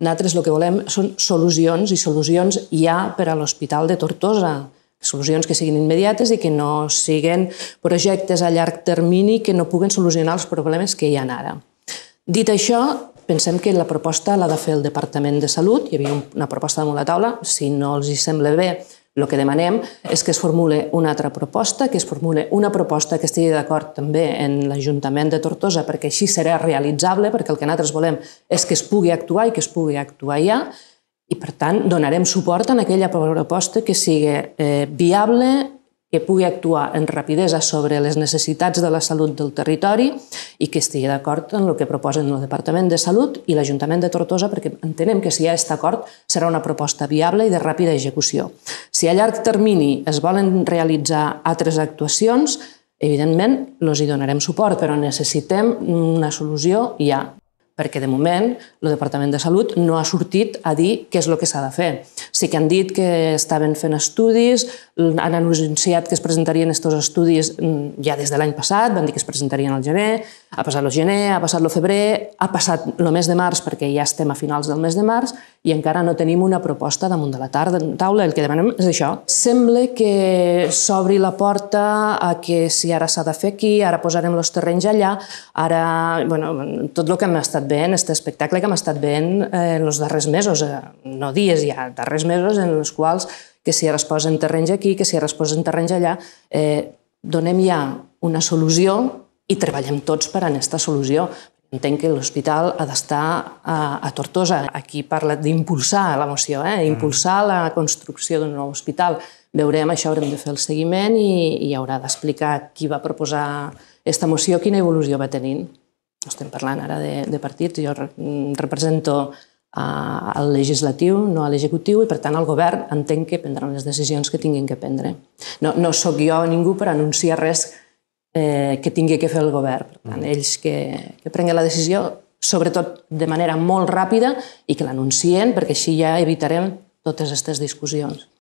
Nosaltres el que volem són solucions, i solucions hi ha per a l'Hospital de Tortosa. Solucions que siguin immediates i que no siguin projectes a llarg termini que no puguen solucionar els problemes que hi ha ara. Dit això, pensem que la proposta l'ha de fer el Departament de Salut. Hi havia una proposta damunt la taula. Si no els sembla bé, el que demanem és que es formule una altra proposta, que es formule una proposta que estigui d'acord també en l'Ajuntament de Tortosa, perquè així serà realitzable, perquè el que nosaltres volem és que es pugui actuar i que es pugui actuar ja, i per tant donarem suport a aquella proposta que sigui viable, que pugui actuar amb rapidesa sobre les necessitats de la salut del territori i que estigui d'acord amb el que proposen el Departament de Salut i l'Ajuntament de Tortosa, perquè entenem que si hi ha aquest acord serà una proposta viable i de ràpida execució. Si a llarg termini es volen realitzar altres actuacions, evidentment els hi donarem suport, però necessitem una solució ja, perquè de moment el Departament de Salut no ha sortit a dir què és el que s'ha de fer. Sí que han dit que estaven fent estudis, han anunciat que es presentarien aquests estudis ja des de l'any passat, van dir que es presentarien al gener, ha passat el gener, ha passat el febrer, ha passat el mes de març perquè ja estem a finals del mes de març i encara no tenim una proposta damunt de la taula. El que demanem és això. Sembla que s'obri la porta a que si ara s'ha de fer aquí, ara posarem els terrenys allà, ara, tot el que hem estat veient, aquest espectacle que hem estat veient en els darrers mesos, no dies ja, darrers mesos en els quals que si ara es posen terrenys aquí, que si ara es posen terrenys allà, donem ja una solució i treballem tots per a aquesta solució. Entenc que l'hospital ha d'estar a Tortosa. Aquí parla d'impulsar la moció, impulsar la construcció d'un nou hospital. Veurem, això haurem de fer el seguiment i haurà d'explicar qui va proposar aquesta moció, quina evolució va tenint. No estem parlant ara de partits, jo represento al legislatiu, no a l'executiu, i per tant el govern entenc que prendran les decisions que tinguin que prendre. No sóc jo ningú per anunciar res que tingui que fer el govern. Per tant, ells que prenguen la decisió, sobretot de manera molt ràpida, i que l'anuncien, perquè així ja evitarem totes aquestes discussions.